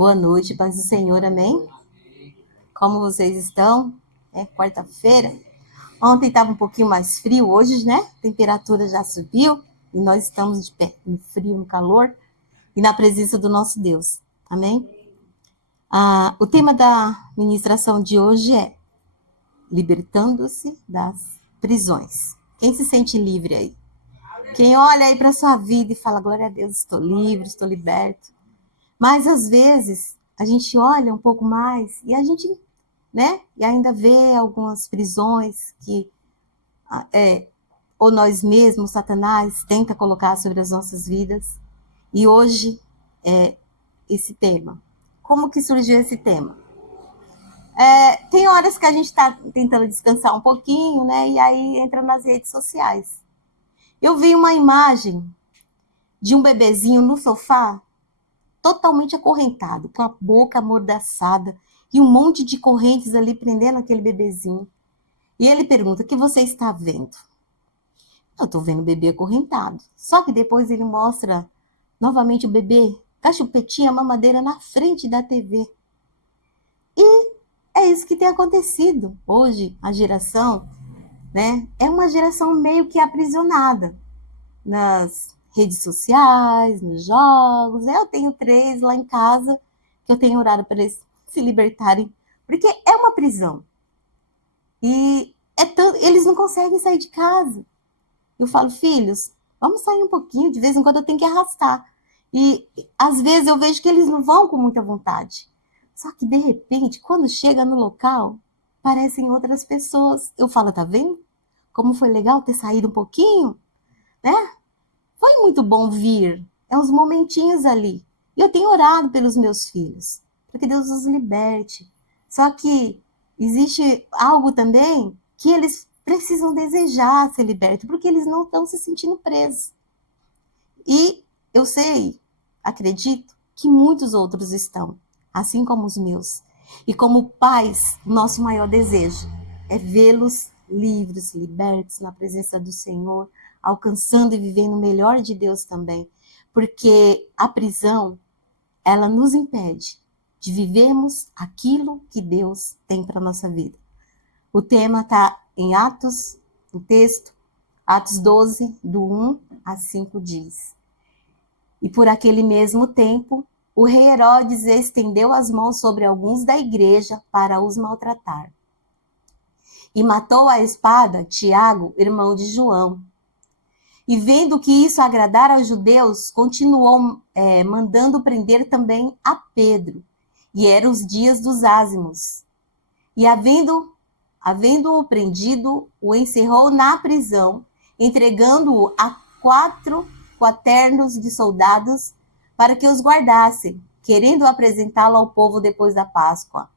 Boa noite, paz do Senhor, amém? Como vocês estão? É quarta-feira. Ontem estava um pouquinho mais frio, hoje, né? A temperatura já subiu e nós estamos de pé, no frio, no calor e na presença do nosso Deus, amém? O tema da ministração de hoje é libertando-se das prisões. Quem se sente livre aí? Quem olha aí para a sua vida e fala, glória a Deus, estou livre, estou liberto. Mas, às vezes, a gente olha um pouco mais e a gente, né? E ainda vê algumas prisões que ou nós mesmos, Satanás, tenta colocar sobre as nossas vidas. E hoje é esse tema. Como que surgiu esse tema? Tem horas que a gente está tentando descansar um pouquinho, né? E aí entra nas redes sociais. Eu vi uma imagem de um bebezinho no sofá, totalmente acorrentado, com a boca amordaçada e um monte de correntes ali prendendo aquele bebezinho. E ele pergunta, o que você está vendo? Eu estou vendo o bebê acorrentado. Só que depois ele mostra novamente o bebê com a chupetinha, a mamadeira na frente da TV. E é isso que tem acontecido. Hoje, a geração, né, é uma geração meio que aprisionada nas redes sociais, nos jogos. Eu tenho 3 lá em casa que eu tenho orado para eles se libertarem, porque é uma prisão. E eles não conseguem sair de casa. Eu falo, filhos, vamos sair um pouquinho, de vez em quando eu tenho que arrastar. E às vezes eu vejo que eles não vão com muita vontade. Só que de repente, quando chega no local, parecem outras pessoas. Eu falo, tá vendo? Como foi legal ter saído um pouquinho, né? Foi muito bom vir. É uns momentinhos ali. E eu tenho orado pelos meus filhos, para que Deus os liberte. Só que existe algo também que eles precisam desejar ser libertos, porque eles não estão se sentindo presos. E eu sei, acredito, que muitos outros estão, assim como os meus. E como pais, nosso maior desejo é vê-los livres, libertos na presença do Senhor, alcançando e vivendo o melhor de Deus também. Porque a prisão, ela nos impede de vivermos aquilo que Deus tem para a nossa vida. O tema está em Atos, o texto, Atos 12, do 1 a 5 diz. E por aquele mesmo tempo, o rei Herodes estendeu as mãos sobre alguns da igreja para os maltratar. E matou à espada Tiago, irmão de João. E vendo que isso agradara aos judeus, continuou mandando prender também a Pedro. E eram os dias dos ázimos. E havendo-o prendido, o encerrou na prisão, entregando-o a 4 quaternos de soldados para que os guardassem, querendo apresentá-lo ao povo depois da Páscoa.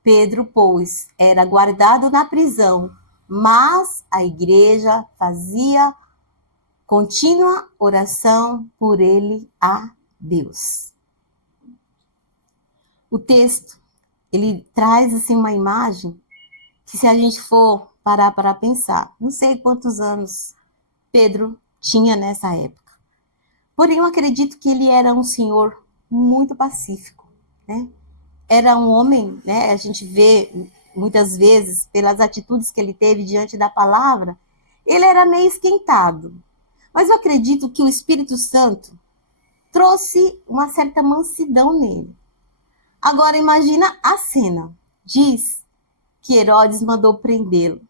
Pedro, pois, era guardado na prisão, mas a igreja fazia contínua oração por ele a Deus. O texto, ele traz assim uma imagem que, se a gente for parar para pensar, não sei quantos anos Pedro tinha nessa época. Porém, eu acredito que ele era um senhor muito pacífico, né? Era um homem, né? A gente vê muitas vezes pelas atitudes que ele teve diante da palavra, ele era meio esquentado. Mas eu acredito que o Espírito Santo trouxe uma certa mansidão nele. Agora imagina a cena. Diz que Herodes mandou prendê-lo.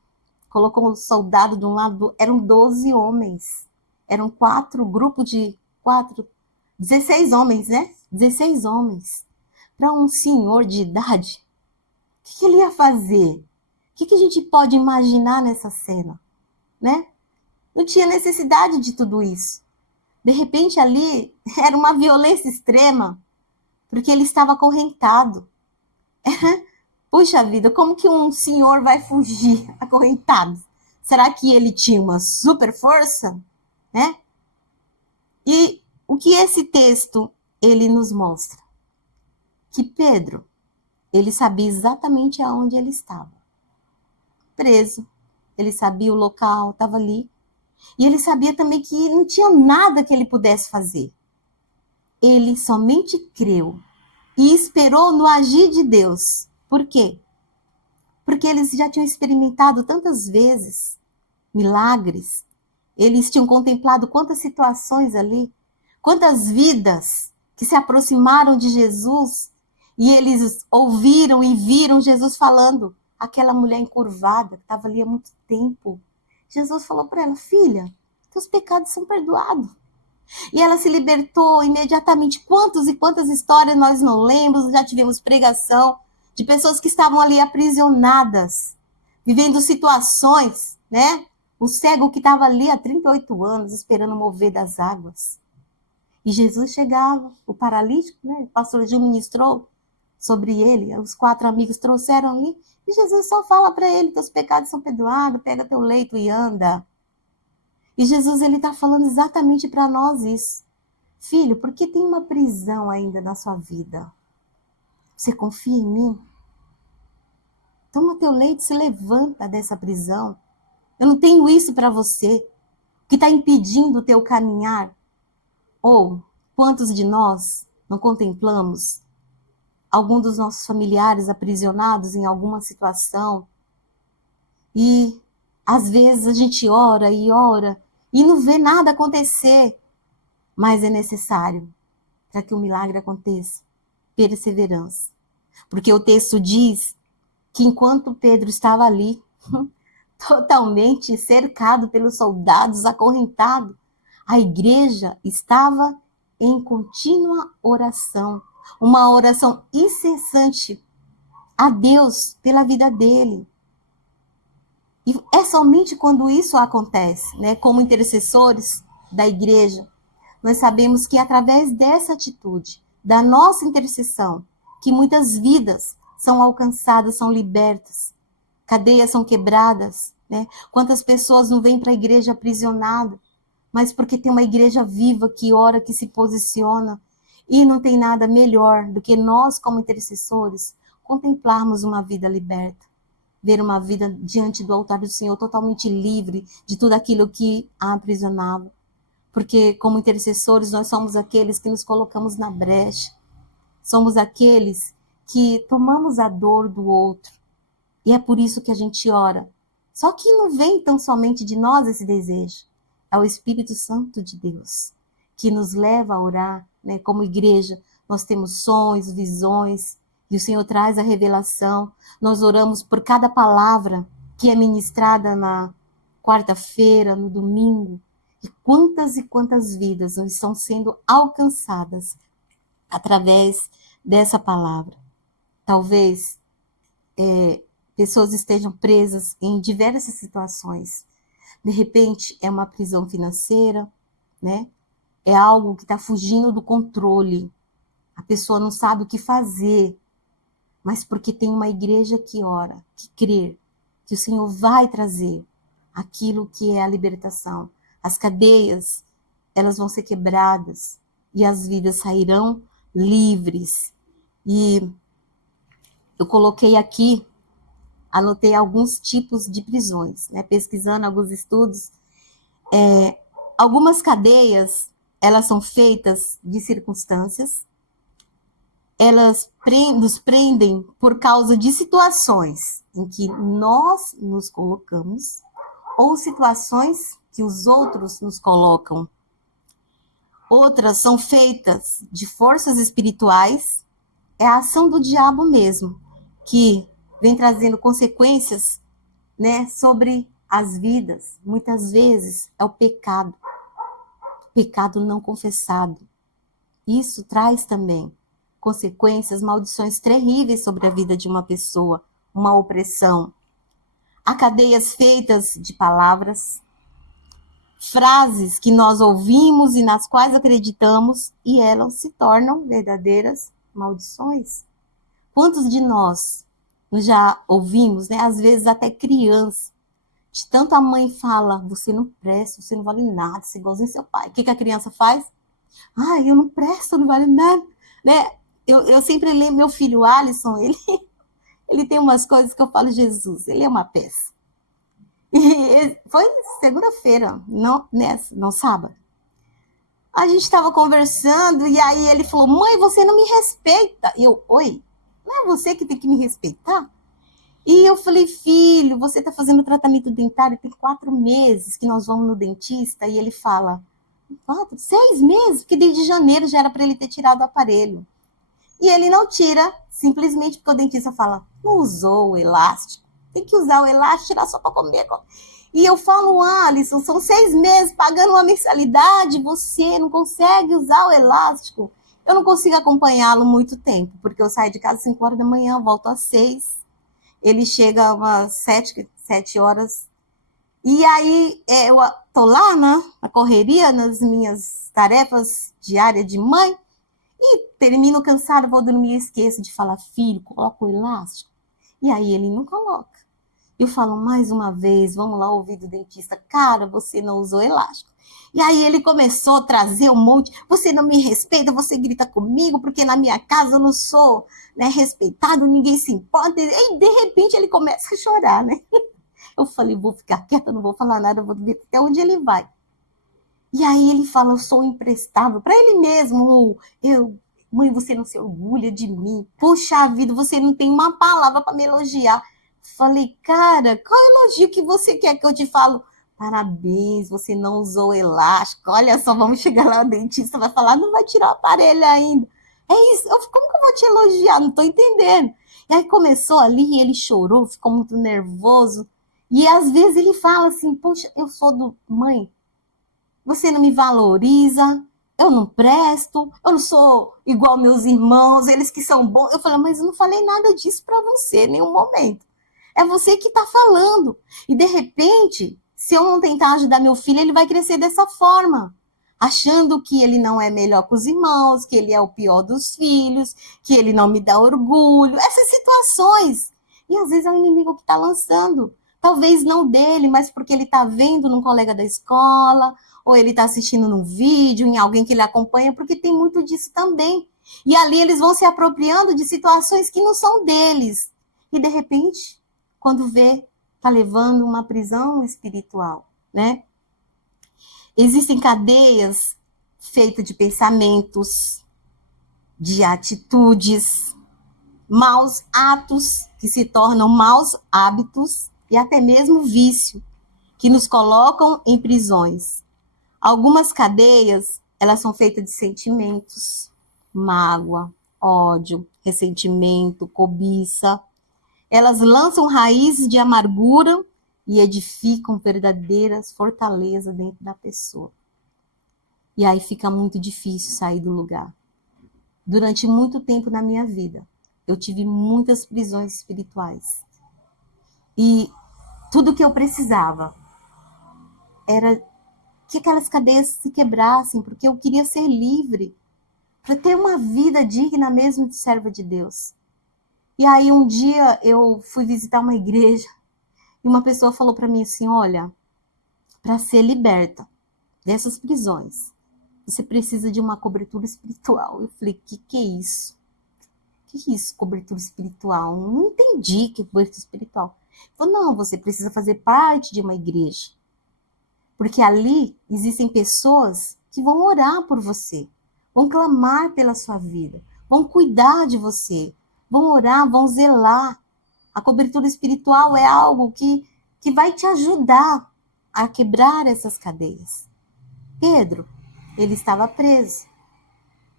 Colocou um soldado de um lado, eram 12 homens. Eram 4 grupos de 16 homens, né? 16 homens. Para um senhor de idade, o que ele ia fazer? O que a gente pode imaginar nessa cena, né? Não tinha necessidade de tudo isso. De repente ali era uma violência extrema, porque ele estava acorrentado. Puxa vida, como que um senhor vai fugir acorrentado? Será que ele tinha uma super força? Né? E o que esse texto ele nos mostra? Que Pedro, ele sabia exatamente aonde ele estava. Preso. Ele sabia o local, estava ali. E ele sabia também que não tinha nada que ele pudesse fazer. Ele somente creu e esperou no agir de Deus. Por quê? Porque eles já tinham experimentado tantas vezes milagres, eles tinham contemplado quantas situações ali, quantas vidas que se aproximaram de Jesus e eles ouviram e viram Jesus falando. Aquela mulher encurvada, que estava ali há muito tempo. Jesus falou para ela, filha, teus pecados são perdoados. E ela se libertou imediatamente. Quantas e quantas histórias nós não lembramos, já tivemos pregação de pessoas que estavam ali aprisionadas, vivendo situações, né? O cego que estava ali há 38 anos, esperando mover das águas. E Jesus chegava, o paralítico, né? O pastor Gil ministrou sobre ele, os 4 amigos trouxeram ali, e Jesus só fala para ele, teus pecados são perdoados, pega teu leito e anda. E Jesus, ele está falando exatamente para nós isso. Filho, por que tem uma prisão ainda na sua vida? Você confia em mim? Toma teu leito e se levanta dessa prisão. Eu não tenho isso para você, que está impedindo o teu caminhar. Ou, quantos de nós não contemplamos algum dos nossos familiares aprisionados em alguma situação? E, às vezes, a gente ora e não vê nada acontecer. Mas é necessário, para que o milagre aconteça, perseverança. Porque o texto diz que enquanto Pedro estava ali, totalmente cercado pelos soldados, acorrentado, a igreja estava em contínua oração, uma oração incessante a Deus pela vida dele. E é somente quando isso acontece, né, como intercessores da igreja, nós sabemos que é através dessa atitude, da nossa intercessão, que muitas vidas são alcançadas, são libertas, cadeias são quebradas, né? Quantas pessoas não vêm para a igreja aprisionadas, mas porque tem uma igreja viva que ora, que se posiciona, e não tem nada melhor do que nós, como intercessores, contemplarmos uma vida liberta, ver uma vida diante do altar do Senhor totalmente livre de tudo aquilo que a aprisionava. Porque, como intercessores, nós somos aqueles que nos colocamos na brecha, somos aqueles que tomamos a dor do outro, e é por isso que a gente ora. Só que não vem tão somente de nós esse desejo, é o Espírito Santo de Deus que nos leva a orar, né? Como igreja, nós temos sonhos, visões, e o Senhor traz a revelação. Nós oramos por cada palavra que é ministrada na quarta-feira, no domingo, e quantas vidas não estão sendo alcançadas através dessa palavra. Talvez pessoas estejam presas em diversas situações. De repente, é uma prisão financeira, né? É algo que está fugindo do controle. A pessoa não sabe o que fazer, mas porque tem uma igreja que ora, que crê, que o Senhor vai trazer aquilo que é a libertação. As cadeias, elas vão ser quebradas e as vidas sairão livres. E eu coloquei aqui, anotei alguns tipos de prisões, né? Pesquisando alguns estudos. Algumas cadeias, elas são feitas de circunstâncias, elas nos prendem por causa de situações em que nós nos colocamos ou situações que os outros nos colocam. Outras são feitas de forças espirituais, é a ação do diabo mesmo, que vem trazendo consequências, né, sobre as vidas. Muitas vezes é o pecado não confessado. Isso traz também consequências, maldições terríveis sobre a vida de uma pessoa, uma opressão. Há cadeias feitas de palavras, frases que nós ouvimos e nas quais acreditamos, e elas se tornam verdadeiras maldições. Quantos de nós já ouvimos, né? Às vezes até criança, de tanto a mãe fala, você não presta, você não vale nada, você é igualzinho seu pai. O que a criança faz? Ai, eu não presto, eu não vale nada, né? Eu sempre lembro, meu filho Alisson, ele tem umas coisas que eu falo, Jesus, ele é uma peça. E foi segunda-feira, não sábado. A gente estava conversando e aí ele falou, mãe, você não me respeita. E eu, oi? Não é você que tem que me respeitar? E eu falei, filho, você está fazendo tratamento dentário, tem 4 meses que nós vamos no dentista. E ele fala, 4, 6 meses? Porque desde janeiro já era para ele ter tirado o aparelho. E ele não tira, simplesmente porque o dentista fala, não usou o elástico. Tem que usar o elástico, tirar só para comer. E eu falo, Alisson, são 6 meses pagando uma mensalidade, você não consegue usar o elástico. Eu não consigo acompanhá-lo muito tempo, porque eu saio de casa às 5 horas da manhã, volto às 6. Ele chega umas 7 horas. E aí eu tô lá, né, na correria, nas minhas tarefas diárias de mãe, e termino cansado, vou dormir e esqueço de falar, filho, coloca o elástico. E aí ele não coloca. Eu falo mais uma vez, vamos lá ouvir do dentista, cara, você não usou elástico. E aí ele começou a trazer um monte, você não me respeita, você grita comigo, porque na minha casa eu não sou, né, respeitado, ninguém se importa. E de repente ele começa a chorar, né? Eu falei, vou ficar quieta, não vou falar nada, vou ver até onde ele vai. E aí ele fala, eu sou imprestável, para ele mesmo, mãe, você não se orgulha de mim, poxa vida, você não tem uma palavra para me elogiar. Falei, cara, qual elogio que você quer que eu te falo? Parabéns, você não usou elástico, olha só, vamos chegar lá, o dentista vai falar, não vai tirar o aparelho ainda. É isso, como que eu vou te elogiar? Não tô entendendo. E aí começou ali, ele chorou, ficou muito nervoso, e às vezes ele fala assim, poxa, eu sou do... Mãe, você não me valoriza, eu não presto, eu não sou igual meus irmãos, eles que são bons. Eu falei, mas eu não falei nada disso para você em nenhum momento. É você que está falando. E de repente, se eu não tentar ajudar meu filho, ele vai crescer dessa forma, achando que ele não é melhor que os irmãos, que ele é o pior dos filhos, que ele não me dá orgulho, essas situações. E às vezes é o inimigo que está lançando. Talvez não dele, mas porque ele está vendo num colega da escola, ou ele está assistindo num vídeo, em alguém que ele acompanha, porque tem muito disso também. E ali eles vão se apropriando de situações que não são deles. E de repente, quando vê, está levando uma prisão espiritual, né? Existem cadeias feitas de pensamentos, de atitudes, maus atos que se tornam maus hábitos e até mesmo vício, que nos colocam em prisões. Algumas cadeias, elas são feitas de sentimentos, mágoa, ódio, ressentimento, cobiça. Elas lançam raízes de amargura e edificam verdadeiras fortalezas dentro da pessoa. E aí fica muito difícil sair do lugar. Durante muito tempo na minha vida, eu tive muitas prisões espirituais. E tudo que eu precisava era que aquelas cadeias se quebrassem, porque eu queria ser livre, para ter uma vida digna mesmo de serva de Deus. E aí um dia eu fui visitar uma igreja e uma pessoa falou para mim assim, olha, para ser liberta dessas prisões, você precisa de uma cobertura espiritual. Eu falei, que é isso? Que é isso, cobertura espiritual? Não entendi que é cobertura espiritual. Ele falou, não, você precisa fazer parte de uma igreja. Porque ali existem pessoas que vão orar por você, vão clamar pela sua vida, vão cuidar de você, vão orar, vão zelar. A cobertura espiritual é algo que vai te ajudar a quebrar essas cadeias. Pedro, ele estava preso,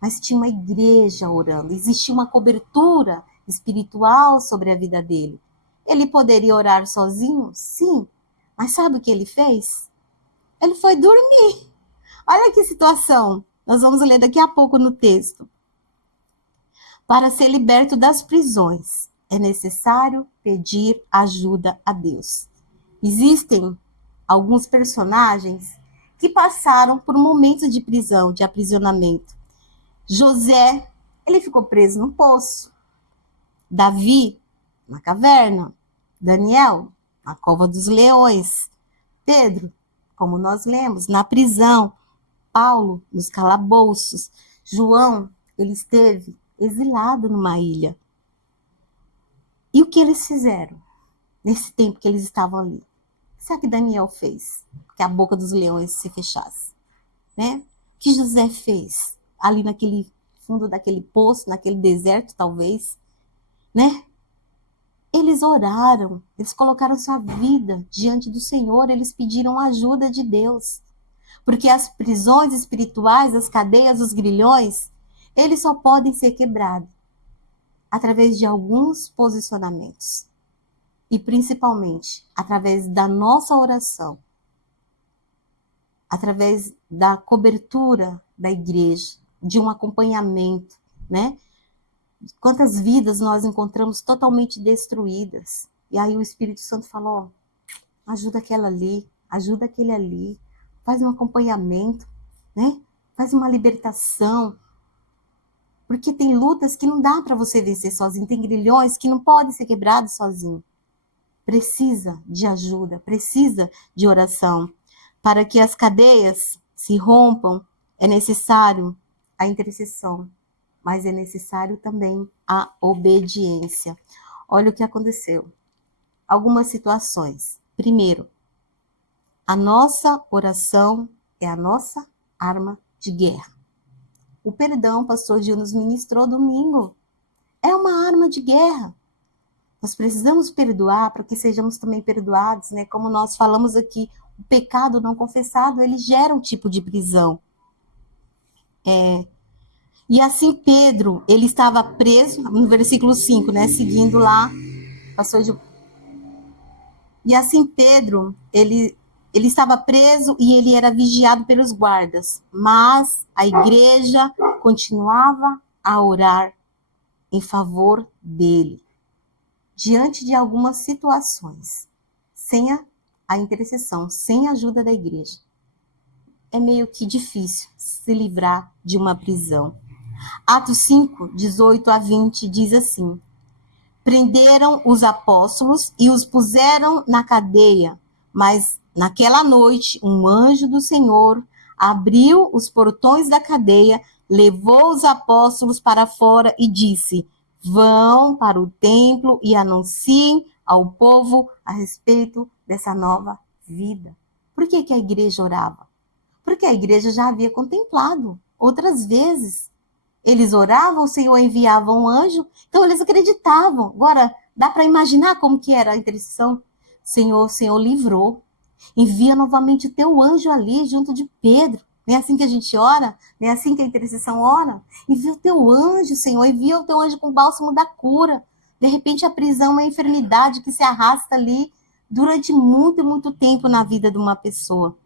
mas tinha uma igreja orando, existia uma cobertura espiritual sobre a vida dele. Ele poderia orar sozinho? Sim, mas sabe o que ele fez? Ele foi dormir. Olha que situação. Nós vamos ler daqui a pouco no texto. Para ser liberto das prisões, é necessário pedir ajuda a Deus. Existem alguns personagens que passaram por momentos de prisão, de aprisionamento. José, ele ficou preso no poço. Davi, na caverna. Daniel, na cova dos leões. Pedro, como nós lemos, na prisão. Paulo, nos calabouços. João, ele esteve exilado numa ilha. E o que eles fizeram nesse tempo que eles estavam ali? O que será que Daniel fez? Que a boca dos leões se fechasse, né? O que José fez? Ali naquele fundo daquele poço, naquele deserto, talvez, né? Eles oraram, eles colocaram sua vida diante do Senhor, eles pediram ajuda de Deus. Porque as prisões espirituais, as cadeias, os grilhões, eles só podem ser quebrados através de alguns posicionamentos. E principalmente através da nossa oração, através da cobertura da igreja, de um acompanhamento, né? Quantas vidas nós encontramos totalmente destruídas. E aí o Espírito Santo falou, ajuda aquela ali, ajuda aquele ali, faz um acompanhamento, né? Faz uma libertação. Porque tem lutas que não dá para você vencer sozinho, tem grilhões que não podem ser quebrados sozinho. Precisa de ajuda, precisa de oração. Para que as cadeias se rompam, é necessário a intercessão, mas é necessário também a obediência. Olha o que aconteceu. Algumas situações. Primeiro, a nossa oração é a nossa arma de guerra. O perdão, o pastor Gil nos ministrou domingo, é uma arma de guerra. Nós precisamos perdoar para que sejamos também perdoados, né? Como nós falamos aqui, o pecado não confessado, ele gera um tipo de prisão. E assim Pedro, ele estava preso, no versículo 5, né? Seguindo lá, pastor Gil. E assim Pedro, ele estava preso e ele era vigiado pelos guardas, mas a igreja continuava a orar em favor dele, diante de algumas situações, sem a intercessão, sem a ajuda da igreja. É meio que difícil se livrar de uma prisão. Atos 5, 18 a 20 diz assim: prenderam os apóstolos e os puseram na cadeia, mas naquela noite um anjo do Senhor abriu os portões da cadeia, levou os apóstolos para fora e disse: vão para o templo e anunciem ao povo a respeito dessa nova vida. Por que a igreja orava? Porque a igreja já havia contemplado outras vezes. Eles oravam, o Senhor enviava um anjo, então eles acreditavam. Agora, dá para imaginar como que era a intercessão? Senhor, o Senhor livrou. Envia novamente o teu anjo ali, junto de Pedro. Não é assim que a gente ora? Não é assim que a intercessão ora? Envia o teu anjo, Senhor. Envia o teu anjo com o bálsamo da cura. De repente, a prisão é uma enfermidade que se arrasta ali durante muito, muito tempo na vida de uma pessoa.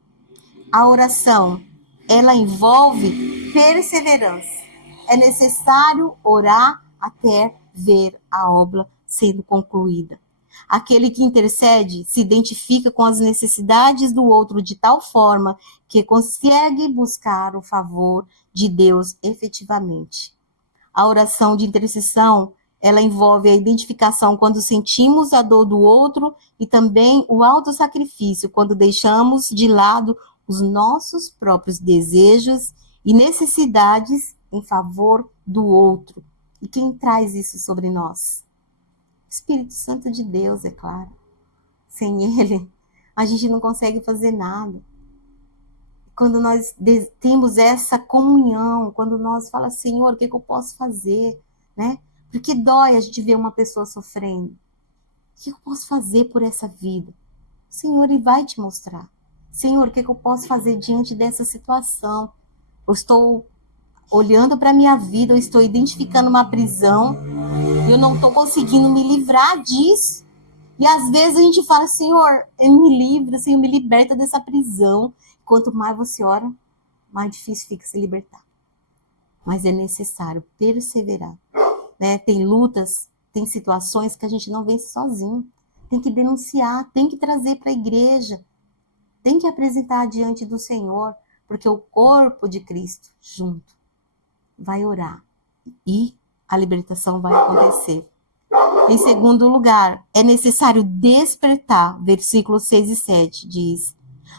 A oração, ela envolve perseverança. É necessário orar até ver a obra sendo concluída. Aquele que intercede se identifica com as necessidades do outro de tal forma que consegue buscar o favor de Deus efetivamente. A oração de intercessão, ela envolve a identificação quando sentimos a dor do outro e também o autossacrifício quando deixamos de lado os nossos próprios desejos e necessidades em favor do outro. E quem traz isso sobre nós? O Espírito Santo de Deus, é claro. Sem ele, a gente não consegue fazer nada. Quando nós temos essa comunhão, quando nós falamos, Senhor, o que eu posso fazer? Né? Porque dói a gente ver uma pessoa sofrendo. O que eu posso fazer por essa vida? O Senhor, Ele vai te mostrar. Senhor, o que eu posso fazer diante dessa situação? Eu estou olhando para a minha vida, eu estou identificando uma prisão, eu não estou conseguindo me livrar disso. E às vezes a gente fala, Senhor, me livra, Senhor, me liberta dessa prisão. Quanto mais você ora, mais difícil fica se libertar. Mas é necessário perseverar. Né? Tem lutas, tem situações que a gente não vence sozinho. Tem que denunciar, tem que trazer para a igreja, tem que apresentar diante do Senhor, porque o corpo de Cristo junto vai orar e a libertação vai acontecer. Em segundo lugar, é necessário despertar, versículos 6 e 7 diz: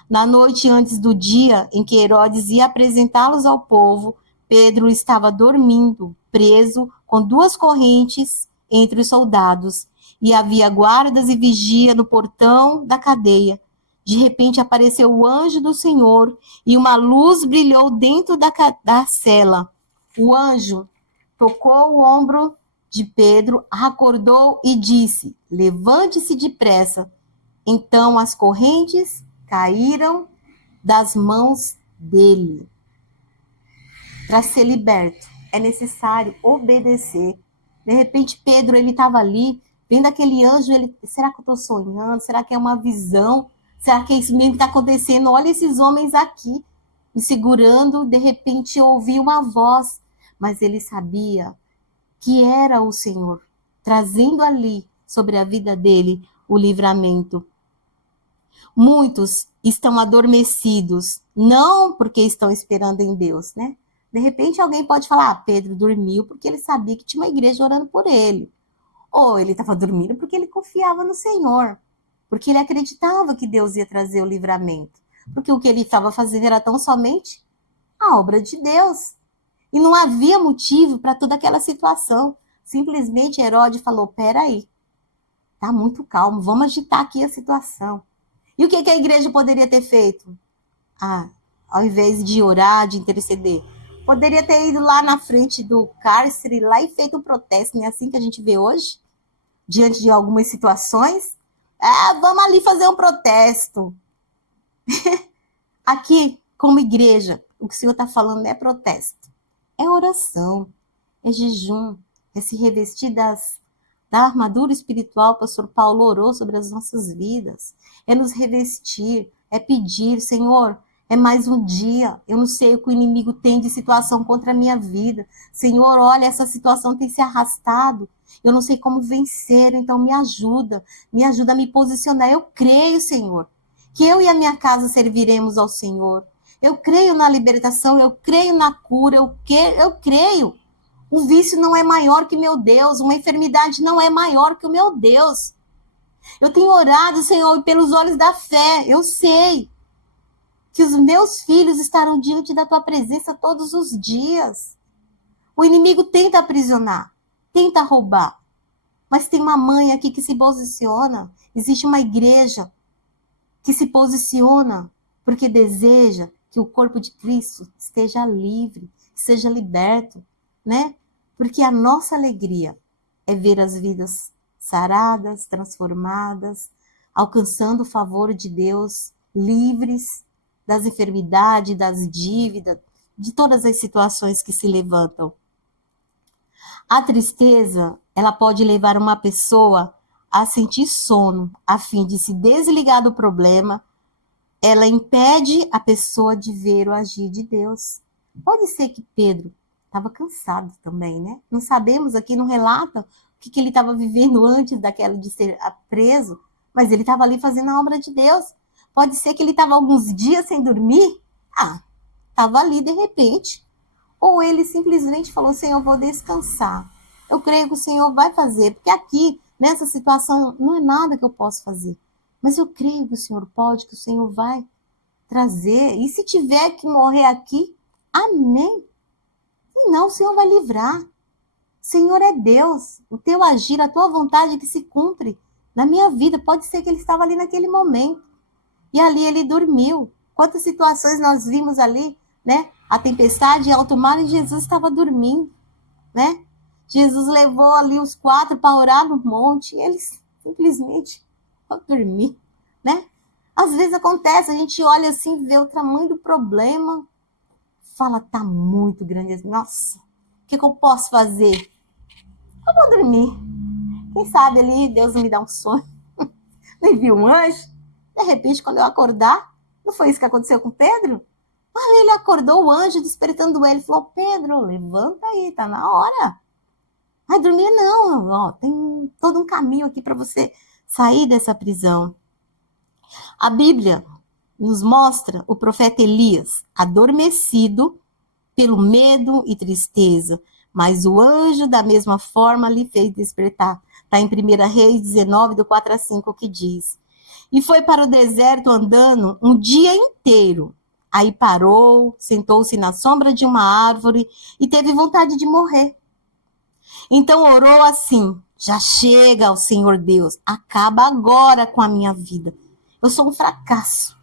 na noite antes do dia em que Herodes ia apresentá-los ao povo, Pedro estava dormindo, preso com 2 correntes entre os soldados, e havia guardas e vigia no portão da cadeia. De repente apareceu o anjo do Senhor e uma luz brilhou dentro da cela. O anjo tocou o ombro de Pedro, acordou e disse: levante-se depressa. Então as correntes caíram das mãos dele. Para ser liberto, é necessário obedecer. De repente, Pedro, ele estava ali, vendo aquele anjo, será que eu estou sonhando? Será que é uma visão? Será que é isso mesmo que está acontecendo? Olha esses homens aqui, me segurando. De repente, eu ouvi uma voz, mas ele sabia que era o Senhor, trazendo ali, sobre a vida dele, o livramento. Muitos estão adormecidos, não porque estão esperando em Deus, né? De repente alguém pode falar, Pedro dormiu porque ele sabia que tinha uma igreja orando por ele. Ou ele estava dormindo porque ele confiava no Senhor, porque ele acreditava que Deus ia trazer o livramento. Porque o que ele estava fazendo era tão somente a obra de Deus. E não havia motivo para toda aquela situação. Simplesmente Herodes falou, peraí, tá muito calmo, vamos agitar aqui a situação. E o que a igreja poderia ter feito? Ao invés de orar, de interceder, poderia ter ido lá na frente do cárcere, lá e feito um protesto, não é assim que a gente vê hoje? Diante de algumas situações, vamos ali fazer um protesto. Aqui, como igreja, o que o Senhor está falando não é protesto, é oração, é jejum, é se revestir da armadura espiritual. O pastor Paulo orou sobre as nossas vidas, é nos revestir, é pedir, Senhor, é mais um dia, eu não sei o que o inimigo tem de situação contra a minha vida, Senhor, olha, essa situação tem se arrastado, eu não sei como vencer, então me ajuda a me posicionar. Eu creio, Senhor, que eu e a minha casa serviremos ao Senhor, eu creio na libertação, eu creio na cura, eu creio. Um vício não é maior que meu Deus, uma enfermidade não é maior que o meu Deus. Eu tenho orado, Senhor, pelos olhos da fé, eu sei que os meus filhos estarão diante da tua presença todos os dias. O inimigo tenta aprisionar, tenta roubar, mas tem uma mãe aqui que se posiciona, existe uma igreja que se posiciona porque deseja que o corpo de Cristo esteja livre, seja liberto, né? Porque a nossa alegria é ver as vidas saradas, transformadas, alcançando o favor de Deus, livres das enfermidades, das dívidas, de todas as situações que se levantam. A tristeza, ela pode levar uma pessoa a sentir sono, a fim de se desligar do problema. Ela impede a pessoa de ver o agir de Deus. Pode ser que Pedro estava cansado também, né? Não sabemos aqui, não relata o que ele estava vivendo antes daquela de ser preso, mas ele estava ali fazendo a obra de Deus. Pode ser que ele estava alguns dias sem dormir. Estava ali de repente. Ou ele simplesmente falou, Senhor, eu vou descansar. Eu creio que o Senhor vai fazer, porque aqui, nessa situação, não é nada que eu possa fazer. Mas eu creio que o Senhor pode, que o Senhor vai trazer. E se tiver que morrer aqui, amém. E não, o Senhor vai livrar. O Senhor é Deus. O teu agir, a tua vontade que se cumpre na minha vida. Pode ser que ele estava ali naquele momento. E ali ele dormiu. Quantas situações nós vimos ali, né? A tempestade, alto mar, e Jesus estava dormindo, né? Jesus levou ali os 4 para orar no monte, e eles simplesmente vão dormir, né? Às vezes acontece, a gente olha assim, vê o tamanho do problema, fala, tá muito grande, nossa, o que eu posso fazer? Eu vou dormir. Quem sabe ali Deus me dá um sonho, nem viu um anjo, de repente quando eu acordar, não foi isso que aconteceu com Pedro? Olha, ele acordou, o anjo despertando ele, falou, Pedro, levanta aí, tá na hora. Vai dormir não, ó, tem todo um caminho aqui para você sair dessa prisão. A Bíblia nos mostra o profeta Elias adormecido pelo medo e tristeza, mas o anjo da mesma forma lhe fez despertar. Está em 1 Reis 19, do 4 a 5, que diz, e foi para o deserto andando um dia inteiro. Aí parou, sentou-se na sombra de uma árvore e teve vontade de morrer. Então orou assim, já chega, ó Senhor Deus, acaba agora com a minha vida. Eu sou um fracasso.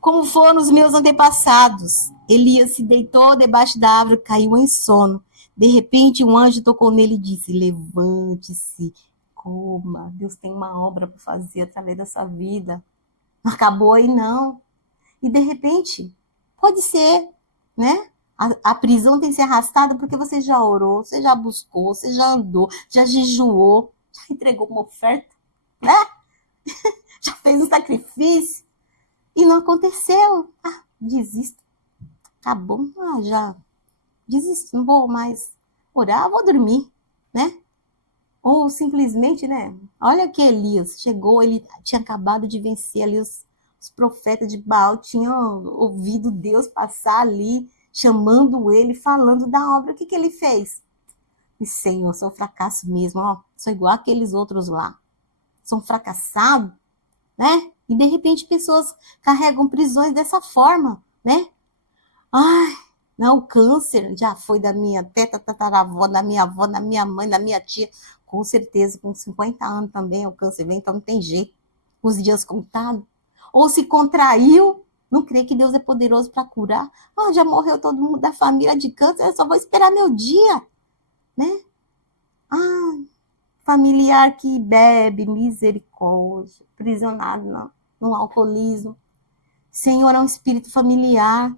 Como foram os meus antepassados. Elias se deitou debaixo da árvore, caiu em sono. De repente, um anjo tocou nele e disse: levante-se, coma. Deus tem uma obra para fazer através da sua vida. Não acabou aí, não. E de repente, pode ser, né? A prisão tem que ser arrastada porque você já orou, você já buscou, você já andou, já jejuou, já entregou uma oferta, né? Já fez um sacrifício e não aconteceu. Ah, desisto. Acabou. Ah, já desisto, não vou mais orar, vou dormir, né? Ou simplesmente, né? Olha que Elias chegou, ele tinha acabado de vencer ali os profetas de Baal, tinham ouvido Deus passar ali, chamando ele, falando da obra. O que ele fez? E Senhor, sou fracasso mesmo, ó, sou igual aqueles outros lá. Sou um fracassado, né? E de repente pessoas carregam prisões dessa forma, né? Ai, não, o câncer já foi da minha tataravó, da minha avó, da minha mãe, da minha tia. Com certeza, com 50 anos também o câncer vem, então não tem jeito. Os dias contados. Ou se contraiu, não crê que Deus é poderoso para curar. Ah, já morreu todo mundo da família de câncer, eu só vou esperar meu dia, né? Ah, familiar que bebe, misericórdia, prisionado no alcoolismo. Senhor, é um espírito familiar.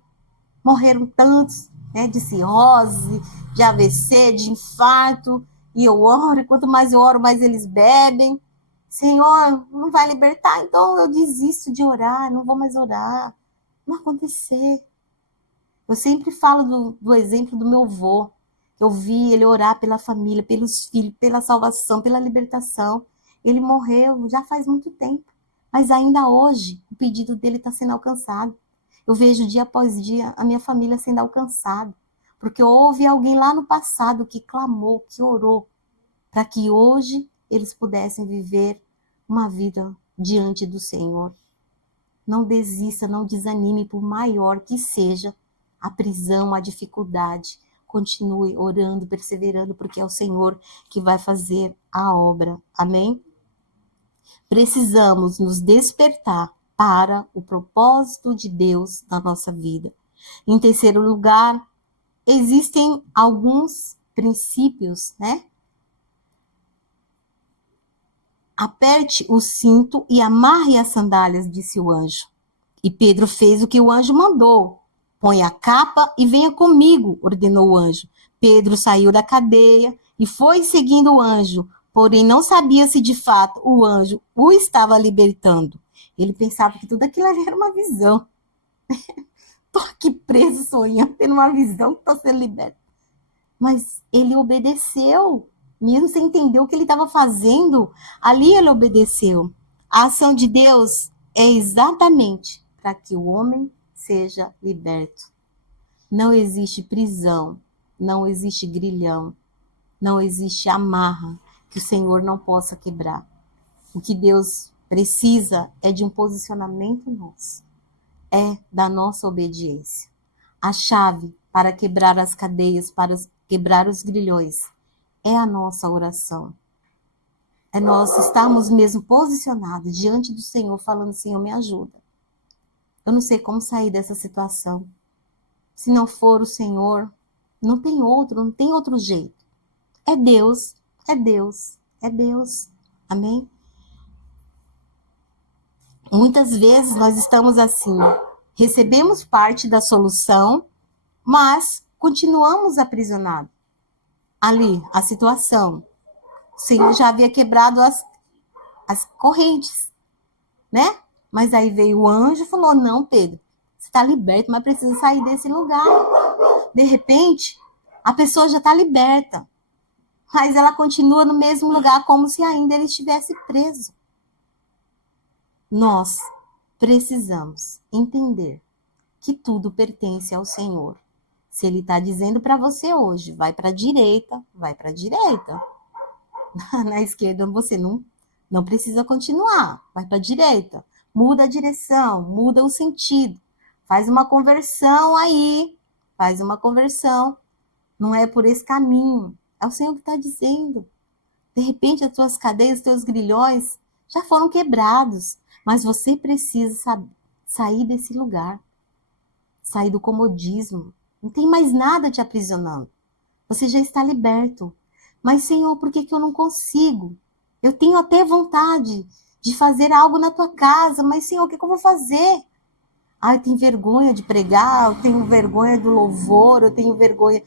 Morreram tantos, né, de cirrose, de AVC, de infarto, e eu oro, e quanto mais eu oro, mais eles bebem. Senhor, não vai libertar, então eu desisto de orar, não vou mais orar. Não acontecer. Eu sempre falo do exemplo do meu avô. Eu vi ele orar pela família, pelos filhos, pela salvação, pela libertação. Ele morreu já faz muito tempo, mas ainda hoje o pedido dele está sendo alcançado. Eu vejo dia após dia a minha família sendo alcançada, porque houve alguém lá no passado que clamou, que orou, para que hoje eles pudessem viver uma vida diante do Senhor. Não desista, não desanime, por maior que seja a prisão, a dificuldade. Continue orando, perseverando, porque é o Senhor que vai fazer a obra. Amém? Precisamos nos despertar para o propósito de Deus na nossa vida. Em terceiro lugar, existem alguns princípios, né? Aperte o cinto e amarre as sandálias, disse o anjo. E Pedro fez o que o anjo mandou. Põe a capa e venha comigo, ordenou o anjo. Pedro saiu da cadeia e foi seguindo o anjo, porém não sabia se de fato o anjo o estava libertando. Ele pensava que tudo aquilo era uma visão. Tô aqui preso, sonhando, tendo uma visão que estou sendo liberto. Mas ele obedeceu, mesmo sem entender o que ele estava fazendo, ali ele obedeceu. A ação de Deus é exatamente para que o homem seja liberto. Não existe prisão, não existe grilhão, não existe amarra que o Senhor não possa quebrar. O que Deus precisa é de um posicionamento nosso, é da nossa obediência. A chave para quebrar as cadeias, para quebrar os grilhões, é a nossa oração. É nós estarmos mesmo posicionados diante do Senhor, falando: Senhor, me ajuda. Eu não sei como sair dessa situação. Se não for o Senhor, não tem outro jeito. É Deus, é Deus, é Deus. Amém? Muitas vezes nós estamos assim, recebemos parte da solução, mas continuamos aprisionados. Ali, a situação. O Senhor já havia quebrado as correntes, né? Mas aí veio o anjo e falou: não, Pedro, você está liberto, mas precisa sair desse lugar. De repente, a pessoa já está liberta, mas ela continua no mesmo lugar, como se ainda ele estivesse preso. Nós precisamos entender que tudo pertence ao Senhor. Se ele está dizendo para você hoje, vai para a direita, vai para a direita. Na esquerda você não precisa continuar, vai para a direita. Muda a direção, muda o sentido. Faz uma conversão aí, faz uma conversão. Não é por esse caminho, é o Senhor que está dizendo. De repente as tuas cadeias, os teus grilhões já foram quebrados. Mas você precisa sair desse lugar, sair do comodismo. Não tem mais nada te aprisionando. Você já está liberto. Mas, Senhor, por que eu não consigo? Eu tenho até vontade de fazer algo na tua casa, mas, Senhor, o que eu vou fazer? Eu tenho vergonha de pregar, eu tenho vergonha do louvor, eu tenho vergonha.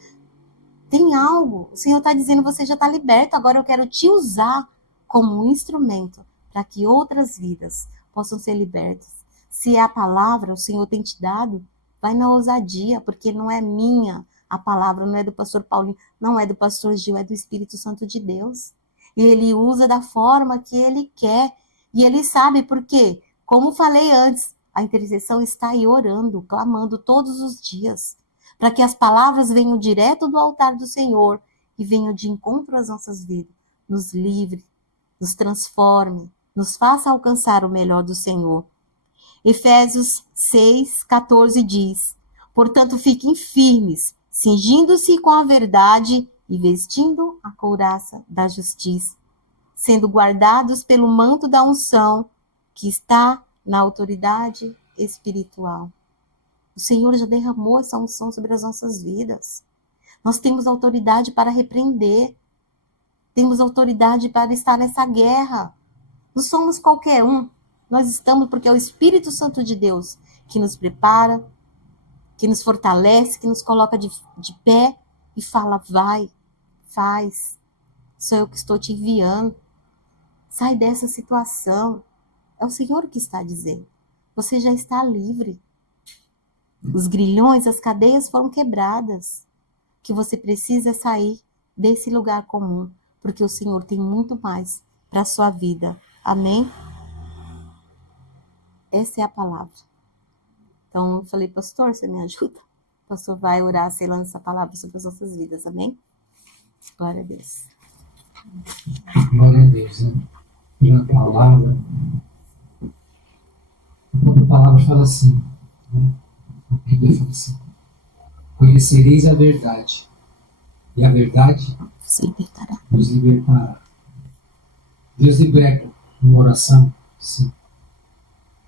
Tem algo. O Senhor está dizendo, você já está liberto, agora eu quero te usar como um instrumento para que outras vidas possam ser libertas. Se é a palavra o Senhor tem te dado, vai na ousadia, porque não é minha a palavra, não é do pastor Paulinho, não é do pastor Gil, é do Espírito Santo de Deus. E ele usa da forma que ele quer. E ele sabe por quê? Como falei antes, a intercessão está aí orando, clamando todos os dias, para que as palavras venham direto do altar do Senhor e venham de encontro às nossas vidas, nos livre, nos transforme, nos faça alcançar o melhor do Senhor. Efésios 6:14 diz: portanto, fiquem firmes, cingindo-se com a verdade e vestindo a couraça da justiça, sendo guardados pelo manto da unção que está na autoridade espiritual. O Senhor já derramou essa unção sobre as nossas vidas. Nós temos autoridade para repreender. Temos autoridade para estar nessa guerra. Não somos qualquer um. Nós estamos porque é o Espírito Santo de Deus que nos prepara, que nos fortalece, que nos coloca de pé e fala, vai, faz. Sou eu que estou te enviando. Sai dessa situação. É o Senhor que está dizendo. Você já está livre. Os grilhões, as cadeias foram quebradas. O que você precisa é sair desse lugar comum, porque o Senhor tem muito mais para a sua vida. Amém? Essa é a palavra. Então, eu falei, pastor, você me ajuda? O pastor vai orar, selando essa palavra sobre as nossas vidas. Amém? Glória a Deus. Glória a Deus, né? Pela palavra. Quando a palavra fala assim, né? A Bíblia fala assim: conhecereis a verdade, e a verdade nos libertará. Deus liberta numa oração, sim,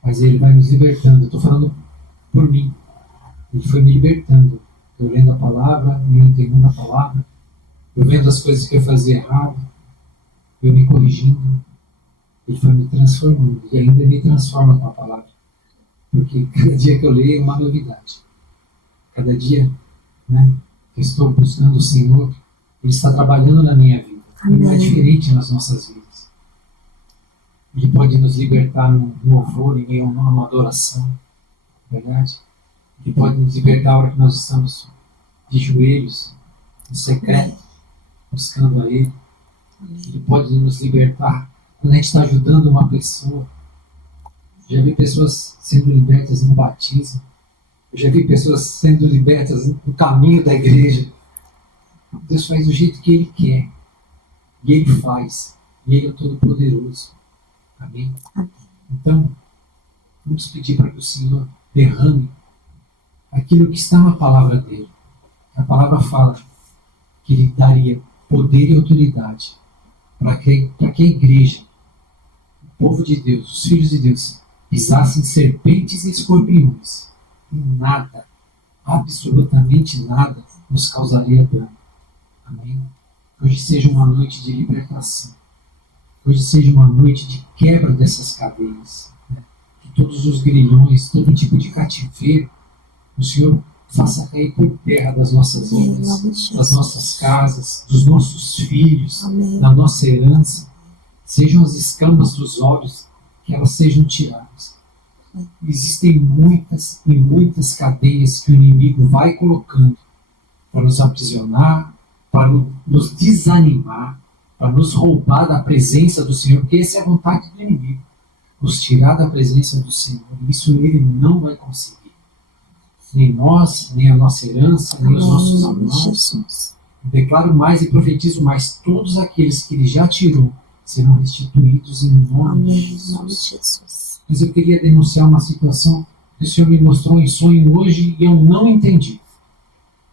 mas Ele vai nos libertando. Eu estou falando por mim. Ele foi me libertando. Eu lendo a palavra, eu entendendo a palavra, eu vendo as coisas que eu fazia errado, eu me corrigindo. Ele foi me transformando e ainda me transforma com a palavra. Porque cada dia que eu leio é uma novidade. Cada dia, né, que eu estou buscando o Senhor, Ele está trabalhando na minha vida. Ele não é diferente nas nossas vidas. Ele pode nos libertar no louvor, em meio a uma adoração. Verdade? Ele pode nos libertar na hora que nós estamos de joelhos, no secreto, buscando a Ele. Ele pode nos libertar quando a gente está ajudando uma pessoa. Já vi pessoas sendo libertas no batismo. Eu já vi pessoas sendo libertas no caminho da igreja. Deus faz do jeito que Ele quer. E Ele faz. E Ele é todo-poderoso. Amém? Então, vamos pedir para que o Senhor derrame aquilo que está na palavra dEle. A palavra fala que Ele daria poder e autoridade para que a igreja, o povo de Deus, os filhos de Deus, pisassem serpentes e escorpiões. E nada, absolutamente nada, nos causaria dano. Amém? Hoje seja uma noite de libertação. Hoje seja uma noite de quebra dessas cadeias. Né? Que todos os grilhões, todo tipo de cativeiro, o Senhor faça cair por terra das nossas vidas, das nossas casas, dos nossos filhos, da nossa herança. Sejam as escamas dos olhos, que elas sejam tiradas. Existem muitas e muitas cadeias que o inimigo vai colocando para nos aprisionar, para nos desanimar, para nos roubar da presença do Senhor, porque essa é a vontade do inimigo, nos tirar da presença do Senhor. Isso ele não vai conseguir. Nem nós, nem a nossa herança, nem os nossos irmãos. Declaro mais e profetizo mais: todos aqueles que Ele já tirou serão restituídos em nome de Jesus. Mas eu queria denunciar uma situação que o Senhor me mostrou em sonho hoje e eu não entendi.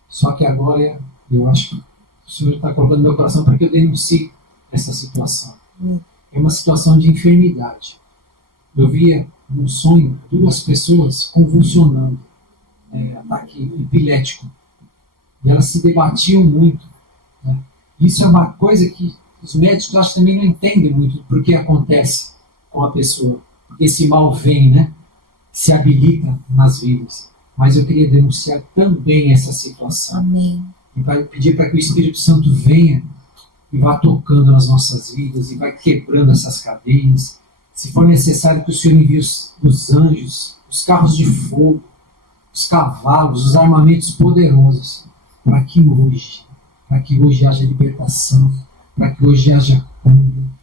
Só que agora eu acho que o Senhor está colocando no meu coração para que eu denuncie essa situação. É uma situação de enfermidade. eu via no sonho 2 pessoas convulsionando, ataque epilético, e elas se debatiam muito, né? Isso é uma coisa que os médicos acho, também não entendem muito porque acontece com a pessoa, porque esse mal vem, né? Se habilita nas vidas. Mas eu queria denunciar também essa situação. Amém. E pedir para que o Espírito Santo venha e vá tocando nas nossas vidas e vai quebrando essas cadeias. Se for necessário que o Senhor envie os anjos, os carros de fogo, os cavalos, os armamentos poderosos, para que hoje haja libertação, para que hoje haja cura,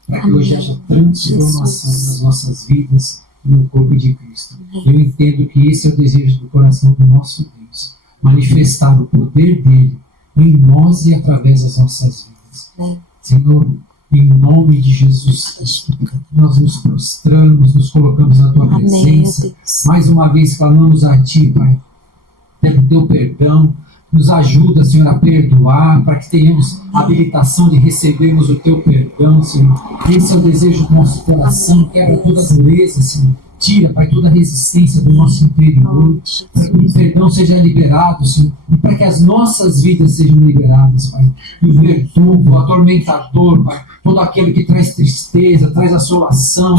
para que hoje haja transformação nas nossas vidas e no corpo de Cristo. Eu entendo que esse é o desejo do coração do nosso Deus, manifestar o poder dele em nós e através das nossas vidas. Senhor, em nome de Jesus, nós nos prostramos, nos colocamos na tua presença. Mais uma vez clamamos a ti, Pai, pelo teu perdão. Nos ajuda, Senhor, a perdoar, para que tenhamos habilitação de recebermos o teu perdão, Senhor. Esse é o desejo do nosso coração. Quebra toda a dureza, Senhor. Tira, Pai, toda a resistência do nosso interior, para que o perdão seja liberado, Senhor, e para que as nossas vidas sejam liberadas, Pai. E o verdugo, o atormentador, Pai, todo aquele que traz tristeza, traz assolação,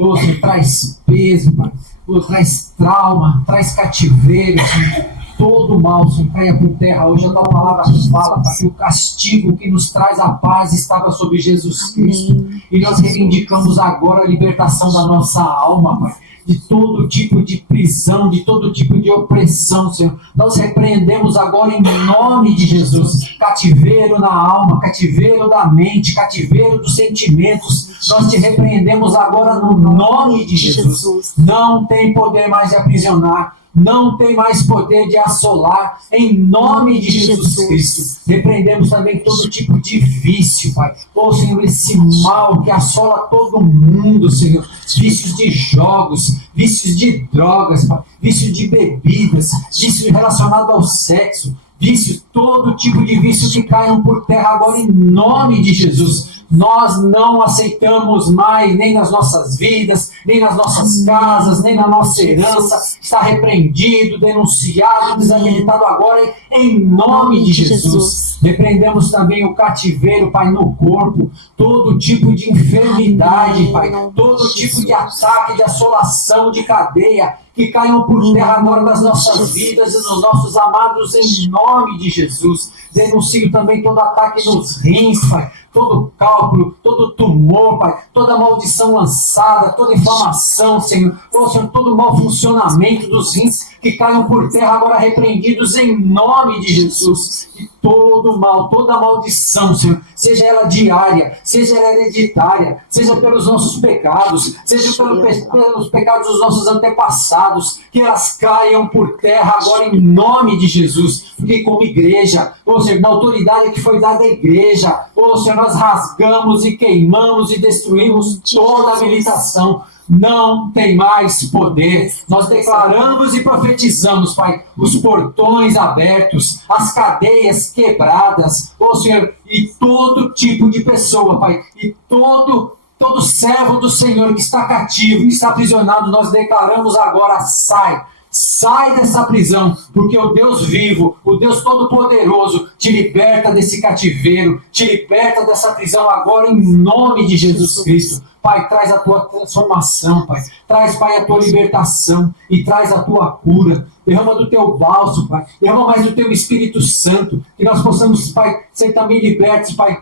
ou Senhor, traz peso, Pai, ou traz trauma, traz cativeiro, Senhor. Todo mal, Senhor, caia por terra. Hoje a tua palavra fala, Pai, que o castigo que nos traz a paz estava sobre Jesus Cristo. E nós reivindicamos agora a libertação da nossa alma, Pai, de todo tipo de prisão, de todo tipo de opressão, Senhor. Nós repreendemos agora em nome de Jesus cativeiro na alma, cativeiro da mente, cativeiro dos sentimentos. Nós te repreendemos agora no nome de Jesus. Não tem poder mais de aprisionar. Não tem mais poder de assolar, em nome de Jesus Cristo. Repreendemos também todo tipo de vício, Pai. Ô Senhor, esse mal que assola todo mundo, Senhor. Vícios de jogos, vícios de drogas, Pai. Vícios de bebidas, vício relacionado ao sexo, vícios, todo tipo de vício que caiam por terra agora em nome de Jesus. Nós não aceitamos mais, nem nas nossas vidas, nem nas nossas casas, nem na nossa herança. Está repreendido, denunciado, desabilitado agora, em nome de Jesus. Repreendemos também o cativeiro, Pai, no corpo, todo tipo de enfermidade, Pai, todo tipo de ataque, de assolação, de cadeia, que caiam por terra agora nas nossas vidas e nos nossos amados, em nome de Jesus. Denuncio também todo ataque nos rins, Pai, todo cálculo, todo tumor, Pai, toda maldição lançada, toda inflamação, Senhor, Senhor, todo mau funcionamento dos rins que caiam por terra agora repreendidos em nome de Jesus. E todo mal, toda maldição, Senhor, seja ela diária, seja ela hereditária, seja pelos nossos pecados, seja pelos pecados dos nossos antepassados, que elas caiam por terra agora em nome de Jesus. Porque como igreja, Senhor, na autoridade que foi dada à igreja, Senhor, nós rasgamos e queimamos e destruímos toda a habilitação. Não tem mais poder. Nós declaramos e profetizamos, Pai, os portões abertos, as cadeias quebradas, Senhor, e todo tipo de pessoa, Pai, e todo servo do Senhor que está cativo, que está aprisionado, nós declaramos agora, sai dessa prisão, porque o Deus vivo, o Deus Todo-Poderoso, te liberta desse cativeiro, te liberta dessa prisão agora em nome de Jesus Cristo. Pai, traz a tua transformação, Pai. Traz, Pai, a tua libertação e traz a tua cura. Derrama do teu bálsamo, Pai. Derrama mais do teu Espírito Santo, que nós possamos, Pai, ser também libertos, Pai,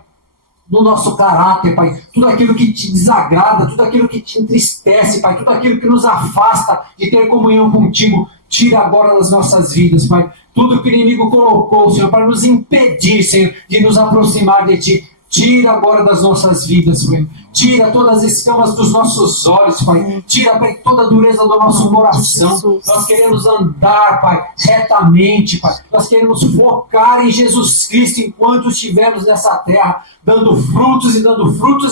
do nosso caráter, Pai, tudo aquilo que te desagrada, tudo aquilo que te entristece, Pai, tudo aquilo que nos afasta de ter comunhão contigo, tira agora das nossas vidas, Pai, tudo que o inimigo colocou, Senhor, para nos impedir, Senhor, de nos aproximar de Ti, tira agora das nossas vidas, Pai. Tira todas as escamas dos nossos olhos, Pai. Tira, Pai, toda a dureza do nosso coração. Nós queremos andar, Pai, retamente, Pai. Nós queremos focar em Jesus Cristo enquanto estivermos nessa terra, dando frutos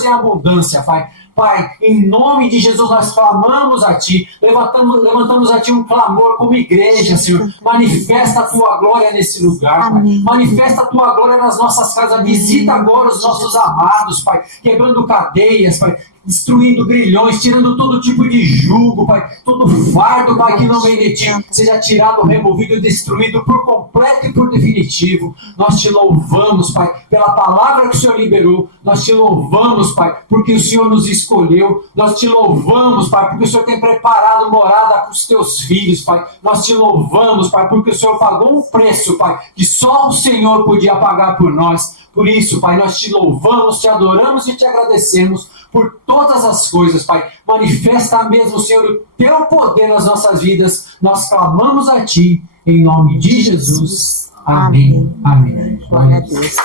em abundância, Pai. Pai, em nome de Jesus nós clamamos a Ti, levantamos a Ti um clamor como igreja, Senhor. Manifesta a Tua glória nesse lugar, Pai. Manifesta a Tua glória nas nossas casas. Visita agora os nossos amados, Pai, quebrando cadeias, Pai, destruindo grilhões, tirando todo tipo de jugo, Pai, todo fardo, Pai, que não vem de Ti, seja tirado, removido e destruído por completo e por definitivo. Nós Te louvamos, Pai, pela palavra que o Senhor liberou. Nós Te louvamos, Pai, porque o Senhor nos escolheu. Nós Te louvamos, Pai, porque o Senhor tem preparado morada para os Teus filhos, Pai. Nós Te louvamos, Pai, porque o Senhor pagou um preço, Pai, que só o Senhor podia pagar por nós. Por isso, Pai, nós Te louvamos, Te adoramos e Te agradecemos por todas as coisas, Pai. Manifesta mesmo, Senhor, o Teu poder nas nossas vidas. Nós clamamos a Ti, em nome de Jesus. Amém. Amém. Glória a Deus.